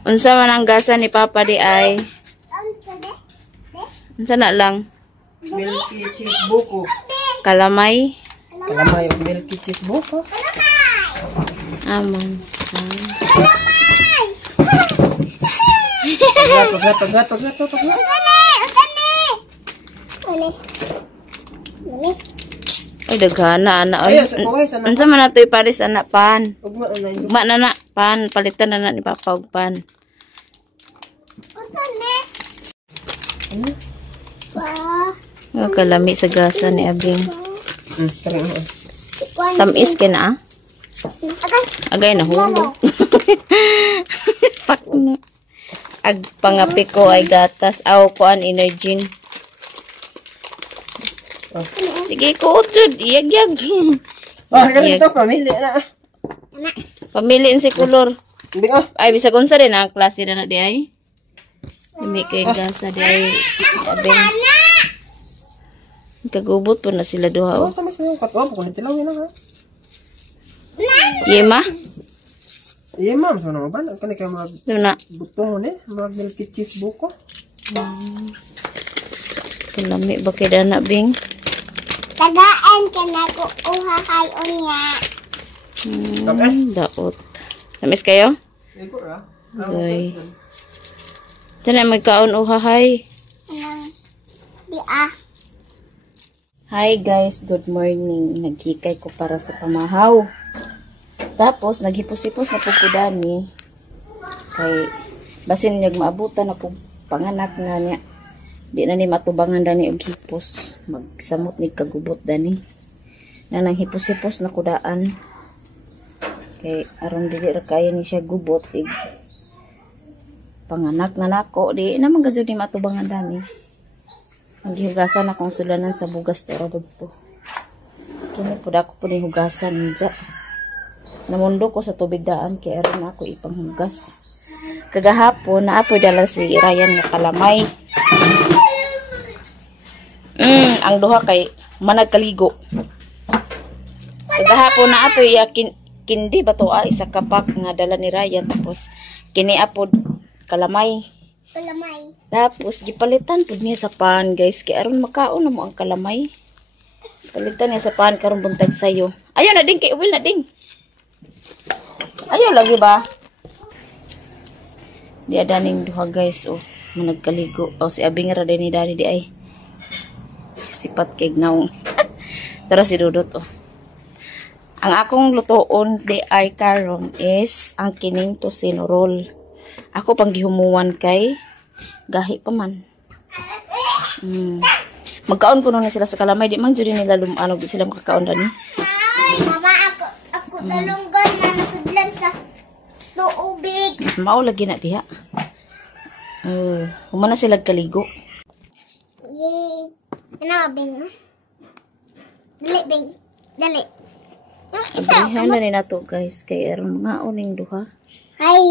Unsa man ang gasa ni Papa di ay? Unsa na lang? Milky cheese buko. Kalamay? Kalamay o milky cheese buko. Aman. Paglat. Ay, daghana, ana. Ay, unsa man natoy pares, anak, pan. Ugma na na, pan. Palitan na na ni Papa og pan. Oh, kalami sa gasa ni Abing. Tamis ka na, ah? Agay na hulog. Pak na. Ag pangapi ko ay gatas. Aw ko an energy. Sige ko utod. Iyag-yag. Ganito, pamili na. Pamiliin si kulor. Ay, bisag unsa din ang klase na di ay. Dami kay gasa di ay. Abing. Kagubot po na sila duha. Oh, tamis mo yung katuwa. Kung nitilaw yun ha. Yema? Yema, so na ba? Kani ka mag Na. butong mo ni. Mag milky cheese buko. Kalami ba kay dana, Bing? Tagaan ka na ko uhahay unya. Daot. Tamis kayo? Iko ra. Okay. Diyan na magkaon uhahay. Di ah. Hi guys, good morning. Nagkikay ko para sa pamahaw. Tapos, naghipos-hipos na po ko dami. Kay, basin niyag maabutan na po panganak na niya. Di na ni matubangan dani og hipos. Magsamot ni kagubot dani. Na nang hipos-hipos na kudaan. Kay, aron dili ra kaya ni siya gubot. Panganak na nako. Di naman gadyo ni matubangan dani. Maghihugasan akong sulanan sa bugas tera dito. Kini po ako po ni hugasan dyan. Namundo ko sa tubig daan kaya rin ako ipanghugas. Kagahapon na apoy dala si Ryan nga kalamay. Ang duha kay managkaligo. Kagahapon na apoy kindi ba to isa kapak nga dala ni Ryan tapos kini apod kalamay. Kalamay. Tapos, gipalitan po niya sa pan, guys. Kaya aron makaon na mo ang kalamay. Palitan niya sa pan, karon buntag sayo. Ayaw na din, kay Will na din. Ayaw lagi ba? Di adaning duha, guys. O, managkaligo. O, si Abing ra din ni Daddy di ay. Sipat kay gnaw. Pero si Dudot, o. Ang akong lutoon di ay karon is ang kining tosino roll. Ako pang gihumuan kay gahi pa man. Magkaon ko na sila sa kalamay. Di man dyan nila lumanog. Di sila makakaon dani. Ay, mama, ako dalunggan na nasudlan sa tuubig. Mao lagi na diha. Humana sila kaligo. Yay. Ano, Bing? Dali, Bing. Dali. Abrihan na rin na to, guys. Kaya aron nga uning duha. Ay.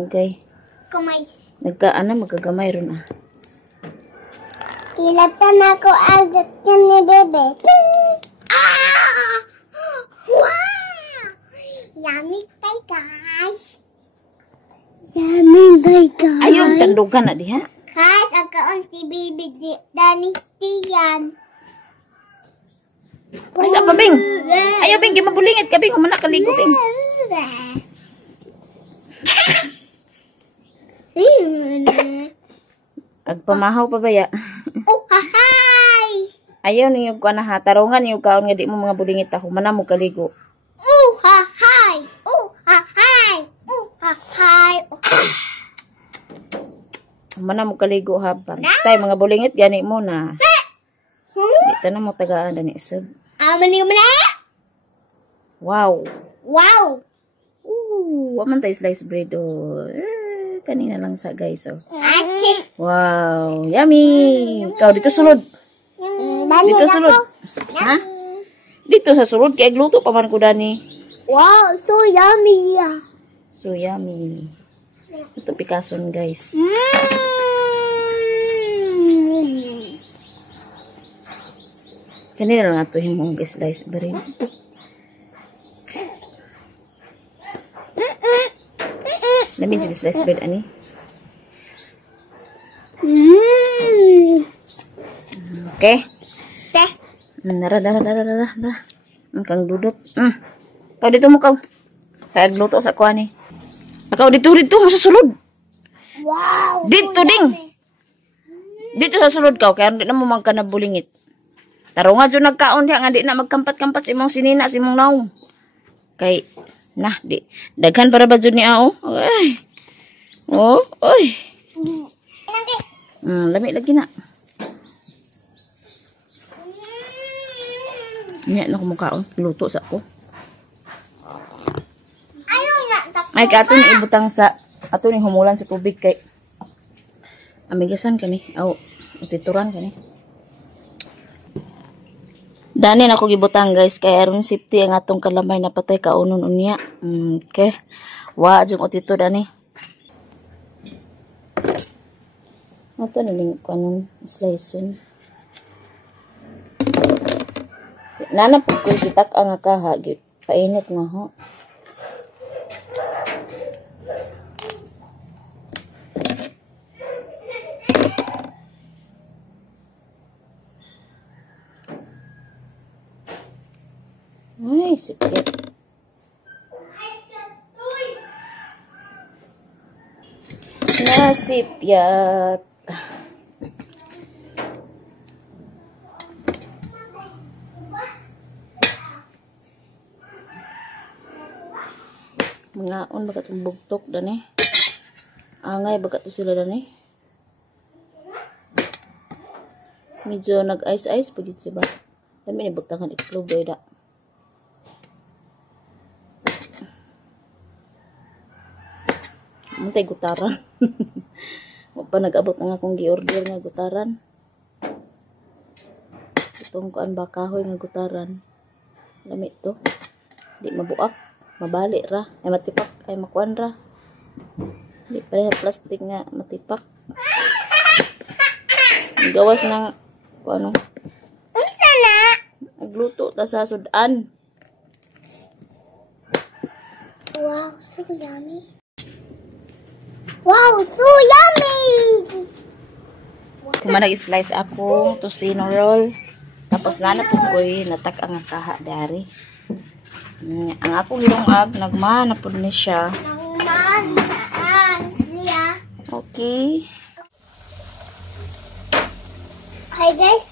Okay. Kumay. Nagkaana magagamay ron ah. Kilatan ako agad ka ni bebe. Ah! Wow! Yummy kay guys. Yummy kay guys. Ayun, tandugan na diha. Guys, agkaon si baby di Dani Tiyan. Ay, sa pa, Bing? Ayaw, Bing. Gimabulingit ka, Bing. Humana kaligo, Bing. Agpamahaw pa ba ya? Oh, hi! Ayaw ninyo ko na ha. Tarungan ninyo kaon nga di mo mga bulingit ako. Mana mo kaligo. Oh, hi! Oh, hi! Oh, hi! Mana mo kaligo ha. Tay, mga bulingit gani mo na. Dito na mo tagaan na ni Isab. Amani mo na? Wow. Wow! Waman tayo slice bread oh. Kanina lang sa guys oh. Ate! Wow, yummy. Ikaw dito sulod. Dito sulod. Ha? Dito sa sulod kay gluto pa man ko dani. Wow, so yummy! So yummy. Ito pikason guys. Kanina lang ato himong slice bread. Lamin juga slice bread ani. Okay. Teh. Dara. Kang dudot. Kau dito mo kau. Kaya luto sa kuha ni. Kau dito sa sulod. Wow. Dito ding. Dito sa sulod kau. Kaya hindi na mo magkanabulingit. Taro nga dyan nagkaon diya. Nga di na magkampat-kampat sa imong sinina, sa imong naong. Kay, di. Daghan para ba dyan ni Ao? Ay. Oh, oy. Lami lagi na. Nya na kumukaon. Luto sa ko. Ayaw na. Ay, ato ni ibutang sa, ato ni humulan sa tubig kay, amigasan ka ni. Aw, utituran ka ni. Dani na ako gibutang guys, kay aron safety ang atong kalamay na patay kaunon unya. Okay. Wa, jung utito dani. Ato na ling kanon slice. Nana po ko gitak ang kaha, painit na ho. Ay, sikit. Nasipyat. Mga on baga itong bugtok dan angay baga ito sila dan medyo nag-ice-ice pagit siya ba kami nibagtangan iklog ay da mantay gutaran wag pa nag-abot nga akong gi-order nga gutaran itong kuan ba kahoy nga gutaran lamit to di mabuak mabalik ra ay matipak ay makuan ra di pareha plastic nga matipak gawas ng ano Unsa na? nagluto ta sa sudan. Wow, so yummy. Wow, so yummy. Kuma nag-slice akong tosino roll tapos nanapod ko'y natak ang kaha dari. Ang akong hilongag nagmana pud ni siya. Siya. Okay. Hi guys.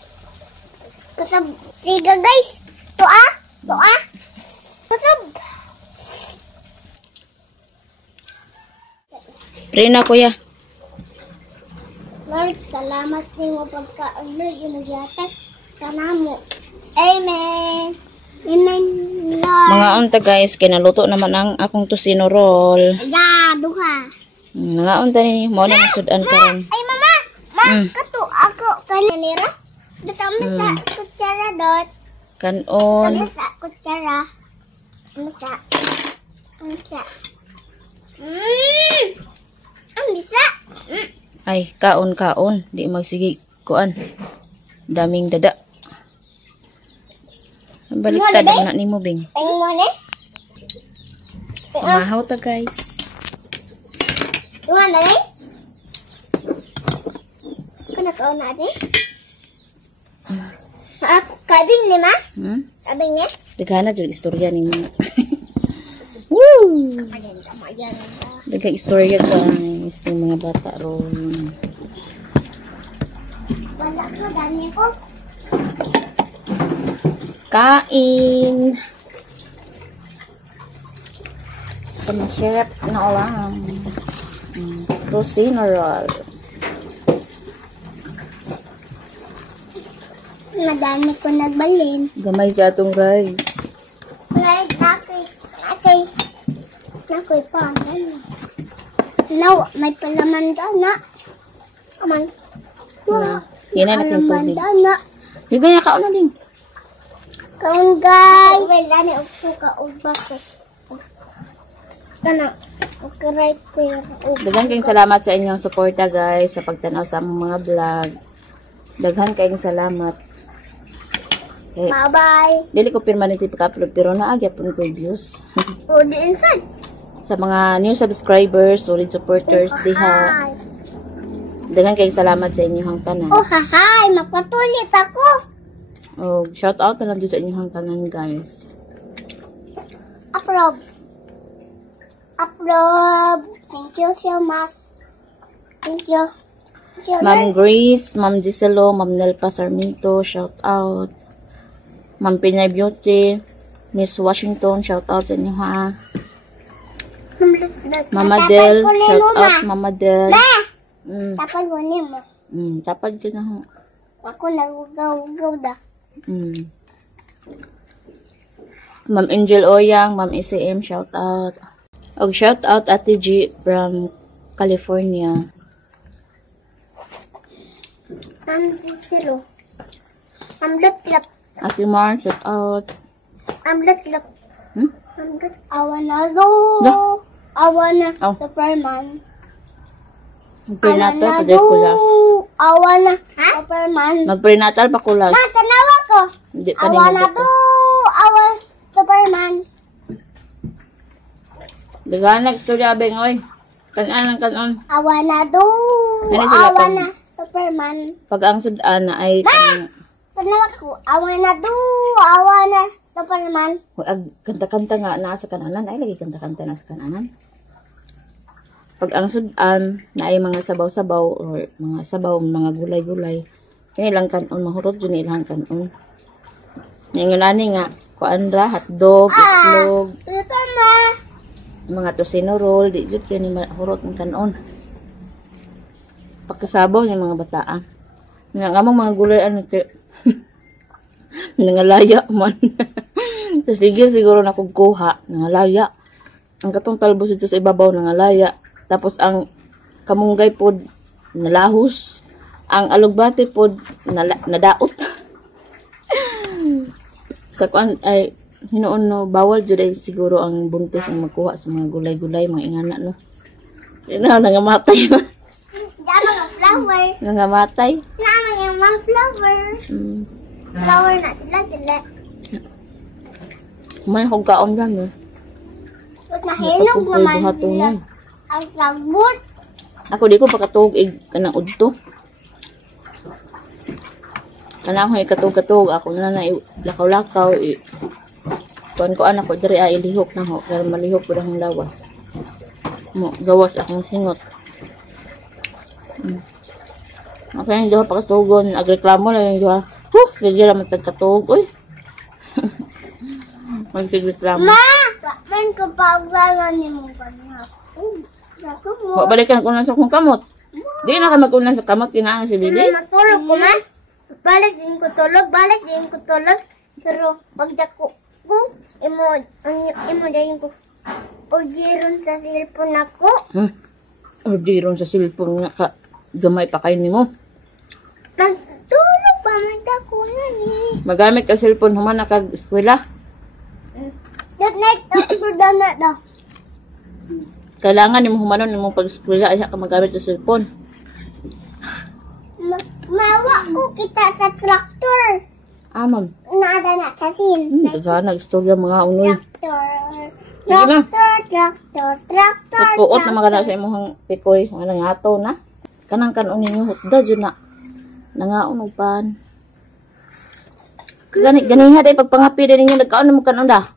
Kusog. Siga guys. Tuwa. Kusog. Pray na kuya. Lord, salamat nimo pagka-order yung nagyatag sa namo. Amen. Amen, Lord. Mga unta guys, kinaluto naman ang akong tosino roll. Ya, duha. Mga unta ni mo na sudan karon. Ay, mama. Kato ako kanira. Dito kami sa kutsara dot. Kanon. Kami sa kutsara. Ano sa? Ang bisa. Ay, kaon. Di magsige kuan. Daming dada. Baliktad na nimo bing. Tingnan mo ni. Mahaw ta guys. Tingnan na rin. Kanakaw na din. Kabing ni ma? Kabing ni? Daghana jud istorya ninyo. Woo! Daghang istorya guys ng mga bata ron. Wala ko, dami ko. Kain. Sa masarap na ulam. Tosino roll. Madami ko nagbalin. Gamay sa atong guys. Guys, nakoy pa. No, may palaman daw na. Aman. Wow. Yan na natin Palaman tubig. daw na. Yung ganyan kaon na din. Kaun guys. Wala ni upo ka ubas. Kana. Okay right there. Daghang kayong salamat sa inyong suporta guys sa pagtanaw sa among mga vlog. Daghang kayong salamat. Okay. Bye-bye. Dili ko permanente pag-upload pero naagya po ko views. O, di inside. Sa mga new subscribers, solid supporters, diha. Daghang kayong salamat sa inyong tanan. Oh, hahay, magpatulit ako. Oh, shout out na lang dyan sa inyong tanan, guys. Approve. Approve. Thank you so much. Thank you. Ma'am Grace, Ma'am Giselo, Ma'am Nelpa Sarmiento, shout out. Ma'am Pinay Beauty, Miss Washington, shout out sa inyo ha. Mama Del, shout out Mama Del. Tapos kunin mo. Tapad ka na ho. Ako nagugaw-gaw da. Ma'am Angel Oyang, Ma'am ECM, shout out. Og shout out Ate G from California. Zero. Lutlap. Ate Mar, shout out. Lutlap. Awana Da? Awana Oh. Superman. Prenatal, pwede kulas. Awana Superman. Mag-prenatal pa kulas. Ma, tanawa ko. Hindi pa rin Awana mabuto. Awan Superman. Daganag, istorya abeng, oy. Kanan ang kanon. Awana Ano sila Awana Superman. Pag ang sudan na ay Tanawa ko. Awana Awana Superman. kanta-kanta nga na sa kananan. Ay, lagi kanta-kanta na sa kananan. Pag ang sudan na ay mga sabaw-sabaw or mga sabaw, mga gulay-gulay, kanilang kanon, mahurot yun ilang kanon. Ngayon ani nga, kuandra, hotdog, itlog, Ito ma. mga tosino roll, di jud kini mahurot ng kanon. Pagkasabaw ng mga bataa. Nga among mga gulay ano kay nangalaya man. Tapos siguro na kong kuha, nangalaya. Ang katong talbos ito sa ibabaw, nangalaya. Tapos ang kamunggay pod nalahos. Ang alugbate pod nadaot. Sa kuan ay hinoon no, bawal jud ay siguro ang buntis ang magkuha sa mga gulay-gulay, mga ingana no. Nangamatay. Dama nga flower. Nangamatay. Nama nga mga flower. Flower na sila. May hugkaon lang eh. Ba't nahinog naman sila? Ang lagbot. Ako di ko pakatug kanang udto. Kanang ko ikatug-katug ako na lakaw-lakaw kuan ko anak ko diri ay ilihok na ho kaya malihok ko ang lawas. Mo gawas akong singot. Okay, hindi ko pakatugon. Agreklamo na yung diwa. Gagira matagkatug. Uy. Magsigreklamo. Ma! Bakman ko pa aglalan ni mong kanya. Naku mo. Balikan ko na sa kong kamot. Di na ka mag-unan sa kamot. Kinaan si Bibi. Matulog ko ma. Balik din ko tulog. Pero pagdako ko, imo dayon ko. Orderon sa cellphone ako. Orderon sa cellphone nga ka. Gamay pa kayo ni mo. Nagtulog pa, magdako na ni. Magamit ka cellphone human na kag-eskwela. That night, program na daw. Kailangan ni mo humanon ni mo pag-eskwela ay ka magamit sa cellphone. Mawa ko kita sa traktor. Ma'am. Naada na kasin. Daghan istorya mga unoy. Traktor. Puot na magana sa imong pikoy, nga nangato na. Kanang kanon ninyo hutda jud na. Nangaon og pan. Ganiha day pagpangapi din ninyo nagkaon mo kanon da.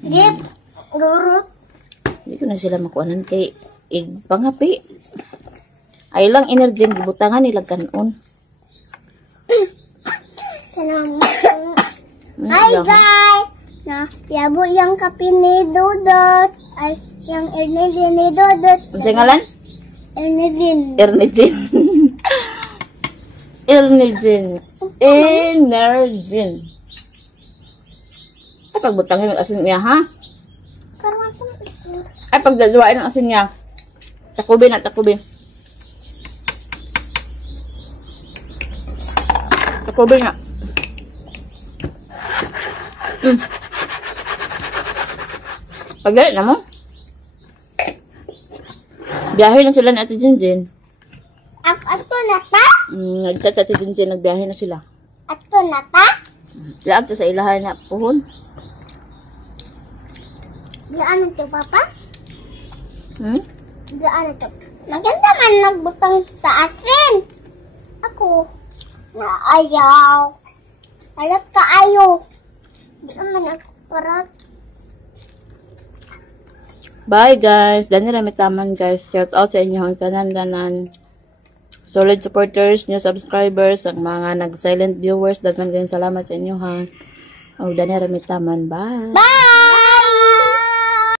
Dip. Gurut. Hindi ko na sila makuanan kay pangapi. Ay lang energy gibutangan nila kanon. Hi guys! Yabo yung kape ni Dodot. Ay, yung Ernegin ni Dodot. Ano ngalan? Ernegin. Ernegin. Ernegin. Ay, pagbutangin ng asin niya, ha? Ay, pagdadluwain ng asin niya. Takubi na, takubi. Takubi nga. Pagdali na mo. Biyahe na sila ni Ate Jinjin. Ato na ta? Nagchat Ate Jinjin, nagbiyahe na sila. Ato na ta? Laag to sa ilahan na puhon. Gaan ito, Papa? Hmm? Gaan ito. Maganda man nagbutang sa asin. Ako, naayaw. Alat ka ayo. Di naman ako parat. Bye guys. Dani rami taman guys. Shout out sa inyong tanan-tanan. Solid supporters, new subscribers, ang mga nag-silent viewers. Daghan din salamat sa inyo ha. O dani rami taman. Bye. Bye!